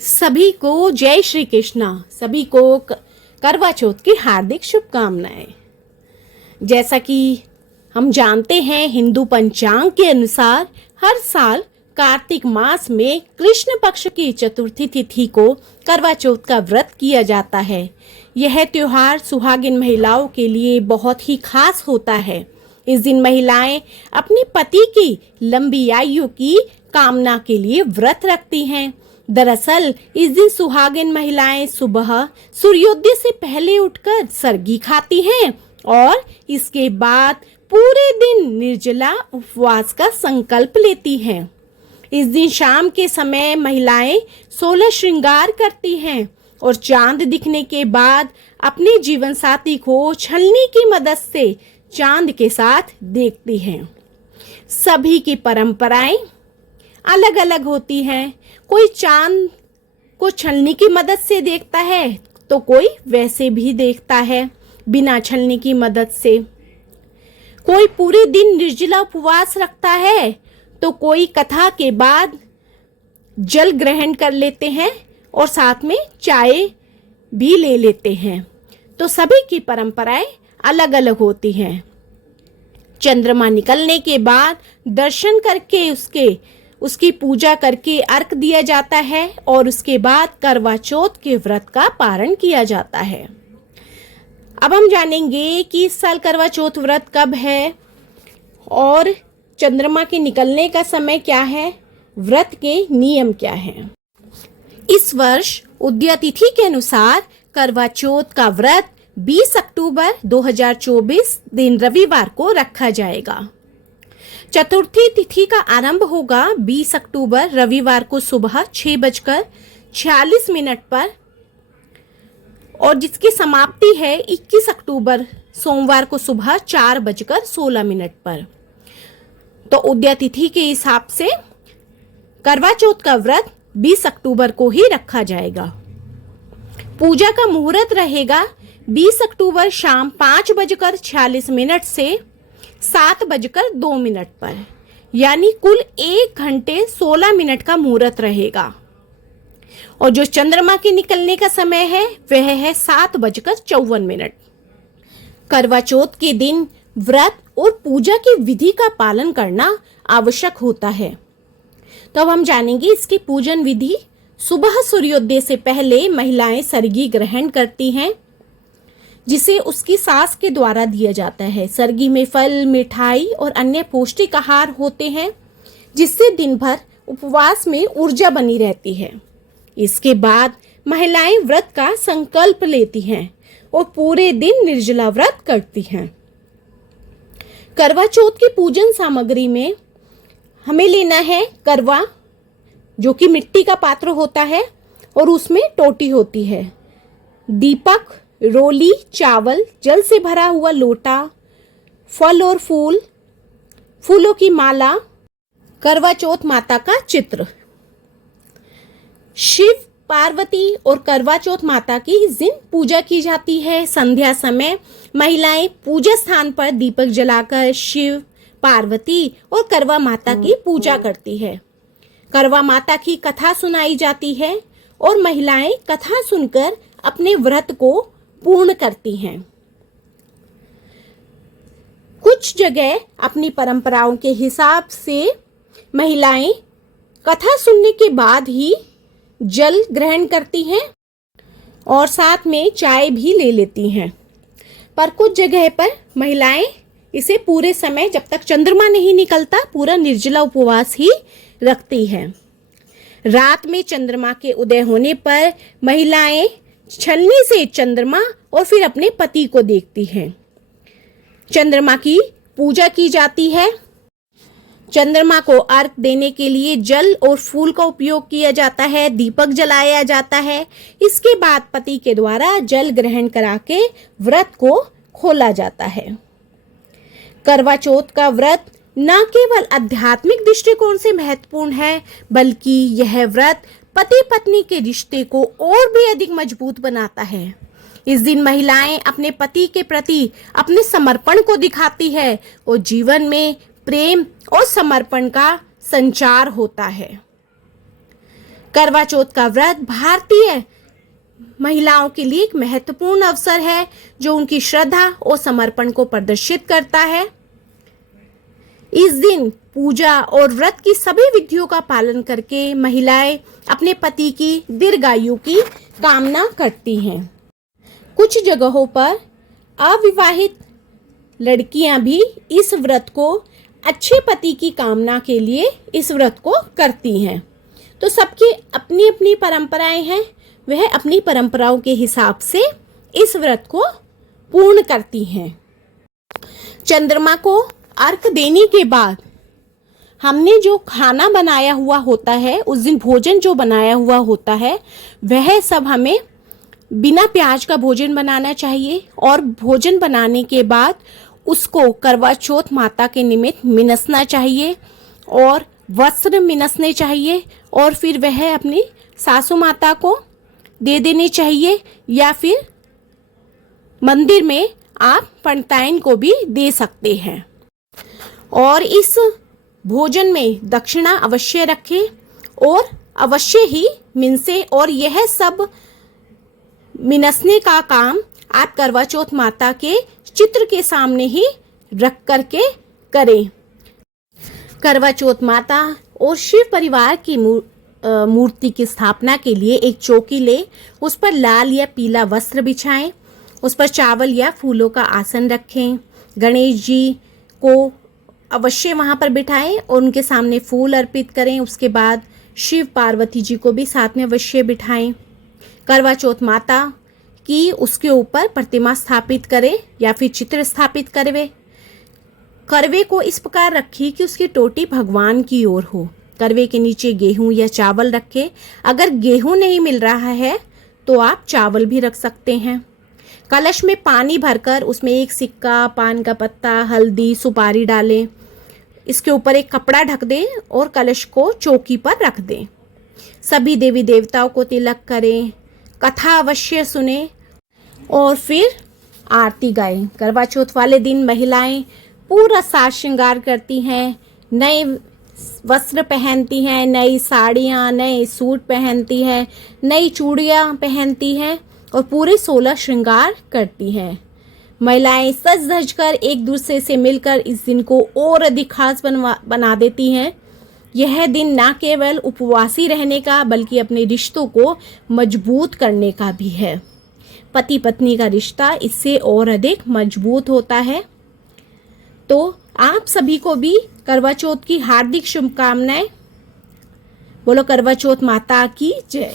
सभी को जय श्री कृष्णा। सभी को करवा चौथ की हार्दिक शुभकामनाएं। जैसा कि हम जानते हैं, हिंदू पंचांग के अनुसार हर साल कार्तिक मास में कृष्ण पक्ष की चतुर्थी तिथि को करवा चौथ का व्रत किया जाता है। यह त्योहार सुहागिन महिलाओं के लिए बहुत ही खास होता है। इस दिन महिलाएं अपने पति की लंबी आयु की कामना के लिए व्रत रखती हैं। दरअसल इस दिन सुहागिन महिलाएं सुबह सूर्योदय से पहले उठकर सरगी खाती हैं और इसके बाद पूरे दिन निर्जला उपवास का संकल्प लेती हैं। इस दिन शाम के समय महिलाएं 16 श्रृंगार करती हैं और चांद दिखने के बाद अपने जीवन साथी को छलनी की मदद से चांद के साथ देखती हैं। सभी की परंपराएं अलग अलग होती हैं। कोई चांद को छलनी की मदद से देखता है तो कोई वैसे भी देखता है बिना छलनी की मदद से। कोई पूरे दिन निर्जला उपवास रखता है तो कोई कथा के बाद जल ग्रहण कर लेते हैं और साथ में चाय भी ले लेते हैं। तो सभी की परंपराएं अलग अलग होती हैं। चंद्रमा निकलने के बाद दर्शन करके उसकी पूजा करके अर्घ दिया जाता है और उसके बाद करवा चौथ के व्रत का पारण किया जाता है। अब हम जानेंगे कि इस साल करवा चौथ व्रत कब है और चंद्रमा के निकलने का समय क्या है, व्रत के नियम क्या हैं। इस वर्ष उदय तिथि के अनुसार करवा चौथ का व्रत 20 अक्टूबर 2024 दिन रविवार को रखा जाएगा। चतुर्थी तिथि का आरंभ होगा 20 अक्टूबर रविवार को सुबह 6:46 पर और जिसकी समाप्ति है 21 अक्टूबर सोमवार को सुबह 4:16 पर। तो उदय तिथि के हिसाब से करवा चौथ का व्रत 20 अक्टूबर को ही रखा जाएगा। पूजा का मुहूर्त रहेगा 20 अक्टूबर शाम 5:46 से 7:02 पर, यानी कुल 1 घंटे 16 मिनट का मुहूर्त रहेगा। और जो चंद्रमा के निकलने का समय है वह है 7:54। करवा चौथ के दिन व्रत और पूजा की विधि का पालन करना आवश्यक होता है। तो अब हम जानेंगे इसकी पूजन विधि। सुबह सूर्योदय से पहले महिलाएं सरगी ग्रहण करती हैं, जिसे उसकी सास के द्वारा दिया जाता है। सरगी में फल, मिठाई और अन्य पौष्टिक आहार होते हैं, जिससे दिन भर उपवास में ऊर्जा बनी रहती है। इसके बाद महिलाएं व्रत का संकल्प लेती हैं और पूरे दिन निर्जला व्रत करती हैं। करवा चौथ की पूजन सामग्री में हमें लेना है करवा, जो कि मिट्टी का पात्र होता है और उसमें टोटी होती है, दीपक, रोली, चावल, जल से भरा हुआ लोटा, फल और फूलों की माला, करवा चौथ माता का चित्र। शिव, पार्वती और करवा चौथ माता की इस दिन पूजा की जाती है। संध्या समय महिलाएं पूजा स्थान पर दीपक जलाकर शिव, पार्वती और करवा माता की पूजा करती है। करवा माता की कथा सुनाई जाती है और महिलाएं कथा सुनकर अपने व्रत को पूर्ण करती हैं। कुछ जगह अपनी परंपराओं के हिसाब से महिलाएं कथा सुनने के बाद ही जल ग्रहण करती हैं और साथ में चाय भी ले लेती हैं। पर कुछ जगह पर महिलाएं इसे पूरे समय, जब तक चंद्रमा नहीं निकलता, पूरा निर्जला उपवास ही रखती हैं। रात में चंद्रमा के उदय होने पर महिलाएं छलनी से चंद्रमा और फिर अपने पति को देखती हैं। चंद्रमा की पूजा की जाती है। चंद्रमा को अर्घ देने के लिए जल और फूल का उपयोग किया जाता है, दीपक जलाया जाता है। इसके बाद पति के द्वारा जल ग्रहण करा के व्रत को खोला जाता है। करवा चौथ का व्रत न केवल आध्यात्मिक दृष्टिकोण से महत्वपूर्ण है, बल्कि यह व्रत पति पत्नी के रिश्ते को और भी अधिक मजबूत बनाता है। इस दिन महिलाएं अपने पति के प्रति अपने समर्पण को दिखाती है और जीवन में प्रेम और समर्पण का संचार होता है। करवा चौथ का व्रत भारतीय महिलाओं के लिए एक महत्वपूर्ण अवसर है जो उनकी श्रद्धा और समर्पण को प्रदर्शित करता है। इस दिन पूजा और व्रत की सभी विधियों का पालन करके महिलाएं अपने पति की दीर्घायु की कामना करती हैं। कुछ जगहों पर अविवाहित लड़कियां भी इस व्रत को अच्छे पति की कामना के लिए इस व्रत को करती हैं। तो सबकी अपनी अपनी परंपराएं हैं, वह अपनी परंपराओं के हिसाब से इस व्रत को पूर्ण करती हैं। चंद्रमा को अर्घ देने के बाद हमने जो खाना बनाया हुआ होता है, उस दिन भोजन जो बनाया हुआ होता है, वह सब हमें बिना प्याज का भोजन बनाना चाहिए और भोजन बनाने के बाद उसको करवा चौथ माता के निमित्त मिनसना चाहिए और वस्त्र मिनसने चाहिए और फिर वह अपनी सासू माता को दे देने चाहिए या फिर मंदिर में आप पंडिताइन को भी दे सकते हैं। और इस भोजन में दक्षिणा अवश्य रखें और अवश्य ही मिनसे और यह सब मिनसने का काम आप करवा चौथ माता के चित्र के सामने ही रख करके करें। करवा चौथ माता और शिव परिवार की मूर्ति की स्थापना के लिए एक चौकी ले, उस पर लाल या पीला वस्त्र बिछाएं, उस पर चावल या फूलों का आसन रखें। गणेश जी को अवश्य वहाँ पर बिठाएं और उनके सामने फूल अर्पित करें। उसके बाद शिव पार्वती जी को भी साथ में अवश्य बिठाएं। करवा चौथ माता की उसके ऊपर प्रतिमा स्थापित करें या फिर चित्र स्थापित करवे। करवे को इस प्रकार रखिए कि उसकी टोटी भगवान की ओर हो। करवे के नीचे गेहूं या चावल रखें। अगर गेहूं नहीं मिल रहा है तो आप चावल भी रख सकते हैं। कलश में पानी भरकर उसमें एक सिक्का, पान का पत्ता, हल्दी, सुपारी डालें। इसके ऊपर एक कपड़ा ढक दें और कलश को चौकी पर रख दें। सभी देवी देवताओं को तिलक करें, कथा अवश्य सुने और फिर आरती गाएं। करवा चौथ वाले दिन महिलाएं पूरा साज श्रृंगार करती हैं, नए वस्त्र पहनती हैं, नई साड़ियाँ, नए सूट पहनती हैं, नई चूड़ियाँ पहनती हैं और पूरे 16 श्रृंगार करती हैं। महिलाएं सज धज कर एक दूसरे से मिलकर इस दिन को और अधिक खास बना देती हैं। यह दिन न केवल उपवासी रहने का बल्कि अपने रिश्तों को मजबूत करने का भी है। पति पत्नी का रिश्ता इससे और अधिक मजबूत होता है। तो आप सभी को भी करवा चौथ की हार्दिक शुभकामनाएं। बोलो करवा चौथ माता की जय।